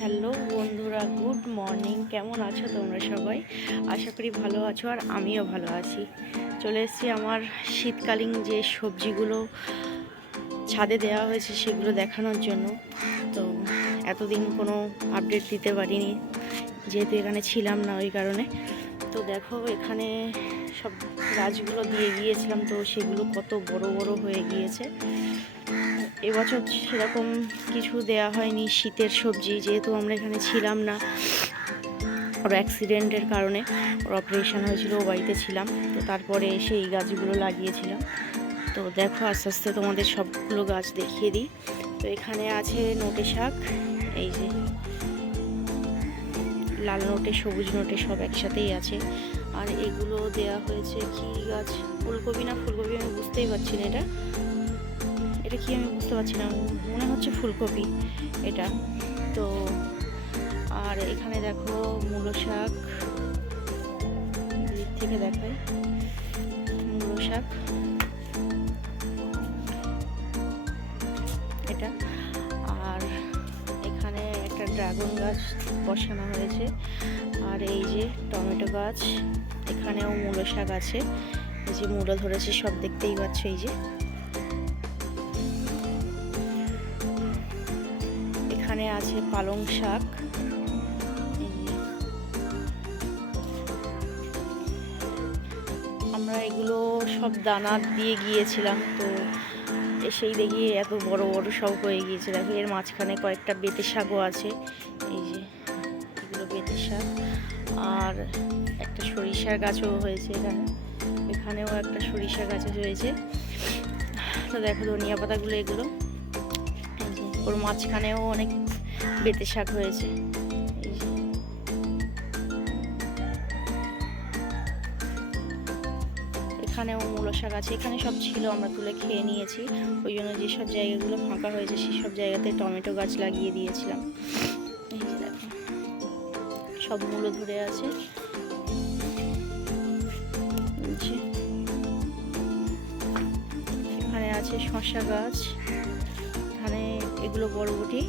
Hello বন্ধুরা, good morning. কেমন আছো তোমরা সবাই? আশা করি ভালো আছো, আর আমিও ভালো আছি। চলে এসেছি আমার শীতকালীন যে সবজিগুলো ছাদে দেওয়া হয়েছে সেগুলো দেখানোর জন্য। তো এতদিন কোনো আপডেট দিতে পারিনি, যেহেতু এখানে ছিলাম না, ওই কারণে। তো দেখো, এখানে সব গাছগুলো দিয়ে গিয়েছিলাম, তো সেগুলো কত বড় বড় হয়ে গিয়েছে। এবছর সেরকম কিছু দেয়া হয়নি শীতের সবজি, যেহেতু আমরা এখানে ছিলাম না। ওর অ্যাক্সিডেন্টের কারণে ওর অপারেশন হয়েছিল, ও বাড়িতে ছিলাম। তো তারপরে এসে এই গাছগুলো লাগিয়েছিলাম। তো দেখো, আস্তে আস্তে তোমাদের সবগুলো গাছ দেখিয়ে দিই। তো এখানে আছে নোটে শাক, এই যে লাল নোটে, সবুজ নোটে সব একসাথেই আছে। আর এগুলো দেয়া হয়েছে কি গাছ, ফুলকপি না ফুলকপি আমি বুঝতেই পারছি না। এটা এটা কি আমি বুঝতে পারছি না, মনে হচ্ছে ফুলকপি এটা। তো আর এখানে দেখো মূলো শাক, দিক থেকে দেখাই, মূলো শাক এটা। আর এখানে একটা ড্রাগন গাছ বসানো হয়েছে। আর এই যে টমেটো গাছ, এখানেও মূলো শাক আছে। এই যে মূলো ধরেছে সব, দেখতেই পাচ্ছ। এই যে এখানে আছে পালং শাক। আমরা এগুলো সব দানা দিয়ে গিয়েছিলাম, তো এসেই দেখি এত বড় বড় সব হয়ে গিয়েছে। দেখো, এর মাঝখানে কয়েকটা বেতে শাকও আছে। এই যে এগুলো বেতে শাক। আর একটা সরিষার গাছও হয়েছে এখানে, এখানেও একটা সরিষা গাছ হয়েছে। তো দেখো ধনিয়া পাতাগুলো, এগুলো ওর মাঝখানেও অনেক বেতে শাক হয়েছে। এই যে এখানেও মূলো শাক আছে। এখানে সব ছিল, আমরা তুলে খেয়ে নিয়েছি। ওই জন্য যেসব জায়গাগুলো ফাঁকা হয়েছে সেসব জায়গাতে টমেটো গাছ লাগিয়ে দিয়েছিলাম। এই যে দেখো, সব মূলো ধরে আছে। এখানে আছে শসা গাছ, এখানে এগুলো বরবটি।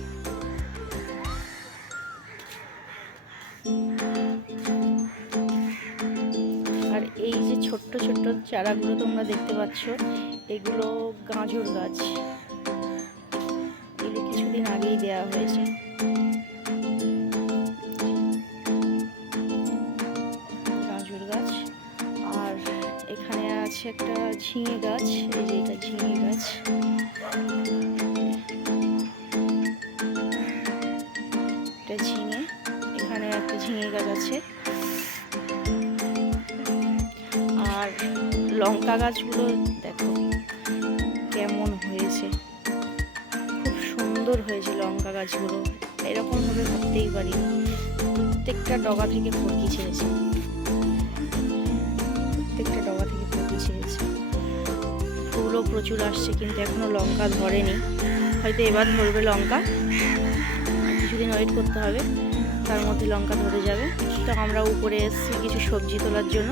আর এই যে ছোট্ট ছোট্ট চারাগুলো তোমরা দেখতে পাচ্ছ, এগুলো গাজর গাছ। এগুলো কিছুদিন আগেই দেওয়া হয়েছে। গাজর গাছ। আর এখানে আছে একটা ঝিঙে গাছ, এই যে এটা ঝিঙে গাছ। এটা ঝিঙে, এখানে একটা ঝিঙে গাছ আছে। আর লঙ্কা গাছগুলো দেখো কেমন হয়েছে, খুব সুন্দর হয়েছে লঙ্কা গাছগুলো। এরকম ভাবে ভাবতেই পারিনি। প্রত্যেকটা ডগা থেকে ফড়কি ছেড়েছে, প্রত্যেকটা ডগা থেকে ফড়কি ছেড়েছে। ফুলও প্রচুর আসছে, কিন্তু এখনো লঙ্কা ধরেনি। হয়তো এবার ধরবে লঙ্কা, কিছুদিন ওয়েট করতে হবে, তার মধ্যে লঙ্কা ধরে যাবে। তো আমরা উপরে এসেছি কিছু সবজি তোলার জন্য,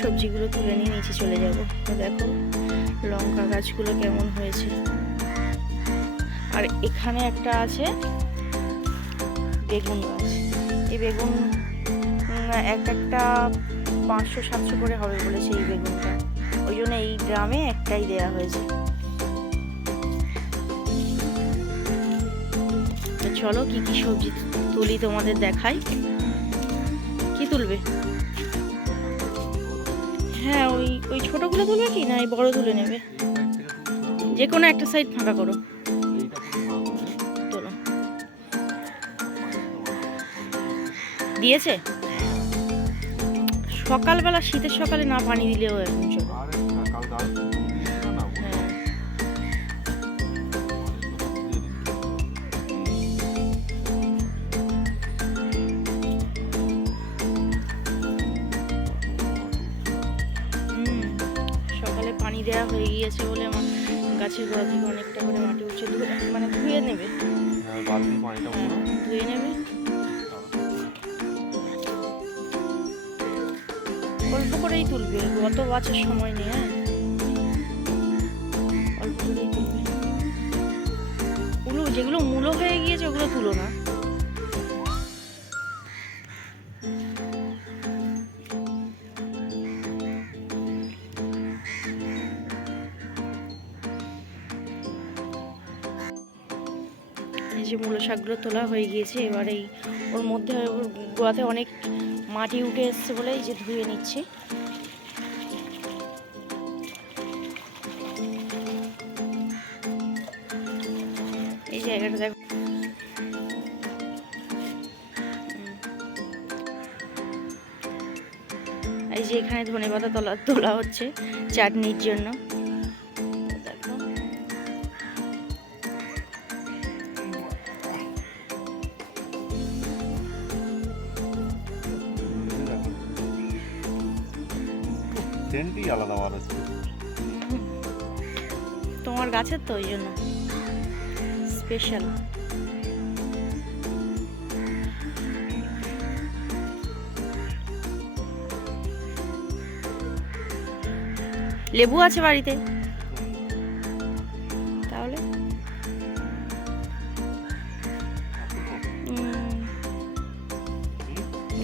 সবজিগুলো তুলে নিয়ে নিচে চলে যাব। তো দেখো লঙ্কা গাছগুলো কেমন হয়েছে। আর এখানে একটা আছে বেগুন গাছ। এই বেগুন একটা 500-700 করে হবে বলেছে এই বেগুনটা, ওই জন্য এই গ্রামে একটাই দেয়া হয়েছে। তো চলো কি কি সবজি তুলি তোমাদের দেখাই। কি তুলবে? হ্যাঁ, ওই ওই ছোটগুলো তুলবে কি না এই বড় তুলে নেবে? যে কোনো একটা সাইড ফাঁকা করো, তোলো। দিয়েছে সকালবেলা, শীতের সকালে না পানি দিলেও এখন চলে। হ্যাঁ, সকালে পানি দেওয়া হয়ে গিয়েছে বলে আমার গাছের গোড়া থেকে অনেকটা করে মাটি উঠছে। মানে ধুয়ে নেবে, ধুয়ে নেবে। অল্প করেই তুলবে, অত বাঁচার সময় নেই। হ্যাঁ, অল্প করেই তুলবে। উলু যেগুলো মূলো হয়ে গিয়েছে ওগুলো তুলো না। এই যে মূলো শাকগুলো তোলা হয়ে গিয়েছে, এবার এই ওর মধ্যে ওর গোড়াতে অনেক মাটি উঠে এসছে বলে এই যে ধুয়ে নিচ্ছি। এই জায়গাটা দেখো, এই যে এখানে ধনেপাতা তোলা হচ্ছে চাটনির জন্য। দেখো আলাদা আলাদা তোমার গাছের তো ওই জন্য স্পেশাল। লেবু আছে বাড়িতে তাহলে?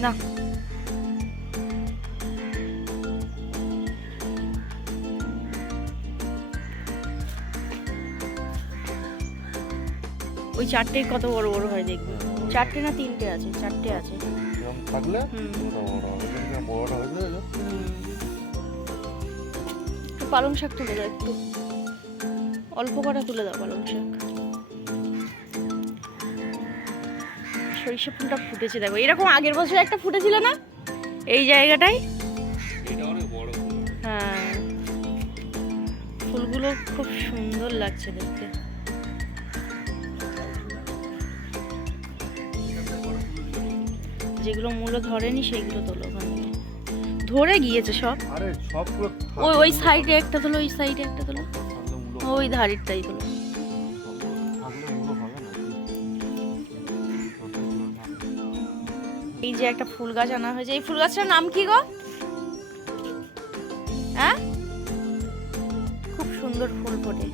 না, ওই চারটে কত বড় বড় হয় দেখবে। চারটে না তিনটে আছে? চারটে আছে। থাকলে পালং শাক তুলে দাও, একটু অল্প কটা তুলে দাও পালং শাক। সরিষা ফুলটা ফুটেছে দেখো, এরকম আগের বছর একটা ফুটেছিল না এই জায়গাটায়? হ্যাঁ, ফুলগুলো খুব সুন্দর লাগছে দেখতে। যেগুলো মূলো ধরেনি সেইগুলো তোলো, ওখানে ধরে গিয়েছে সব। আরে সবগুলো ওই সাইডে একটা তোলো, ওই সাইডে একটা তোলো, ওই ধারেরটাই তোলো। এই যে একটা ফুল গাছ আনা হয়েছে, এই ফুল গাছটার নাম কি গো? হ্যাঁ, খুব সুন্দর ফুল ফোটে।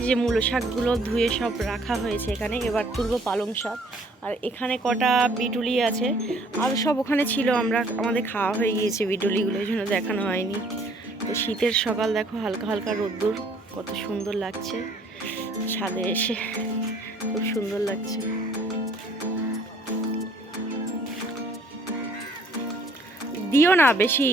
এই যে মূলো শাকগুলো ধুয়ে সব রাখা হয়েছে এখানে, এবার তুলবো পালং শাক। আর এখানে কটা বিটুলি আছে, আর সব ওখানে ছিল, আমাদের খাওয়া হয়ে গিয়েছে বিটুলিগুলো, এই জন্য দেখানো হয়নি। তো শীতের সকাল দেখো, হালকা হালকা রোদ্দুর, কত সুন্দর লাগছে ছাদে এসে, খুব সুন্দর লাগছে। দিও না বেশি,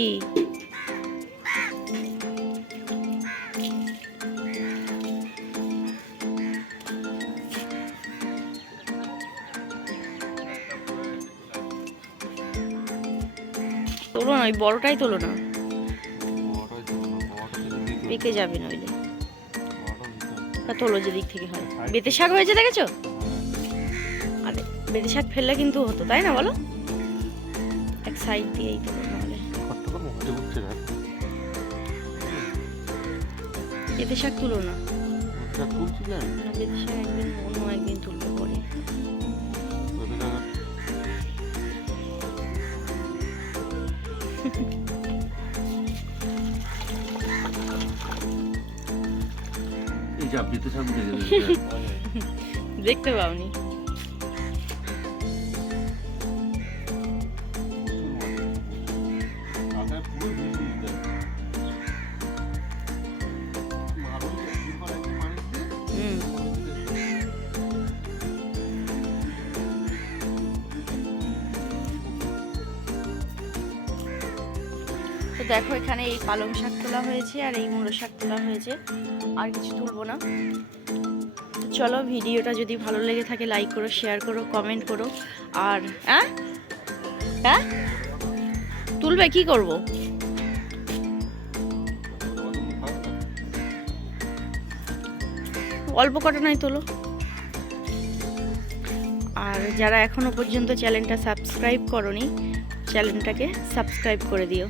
তোলো না, ওই বড়টাই তোলো না, পেকে যাবে নইলে। তোলো যেদিক থেকে হয়। বেতে শাক হয়েছে দেখেছো? আরে বেতে শাক ফেললে কিন্তু হতো, তাই না বলো? এক সাইড দিয়েই তোলো, নাহলে বেতে শাক তুলো না। বেতে শাক একদিন অন্য একদিন তুলবো পরে। দেখতে পাওনি? তো দেখো এখানে এই পালং শাক তোলা হয়েছে আর এই মূলো শাক তোলা হয়েছে, আর কিছু তুলবো না। চলো, ভিডিওটা যদি ভালো লেগে থাকে লাইক করো, শেয়ার করো, কমেন্ট করো। আর হ্যাঁ হ্যাঁ তুলবে, কি করব? অল্প কটা নয় তোলো। আর যারা এখনো পর্যন্ত চ্যানেলটা সাবস্ক্রাইব করোনি, চ্যানেলটাকে সাবস্ক্রাইব করে দিও।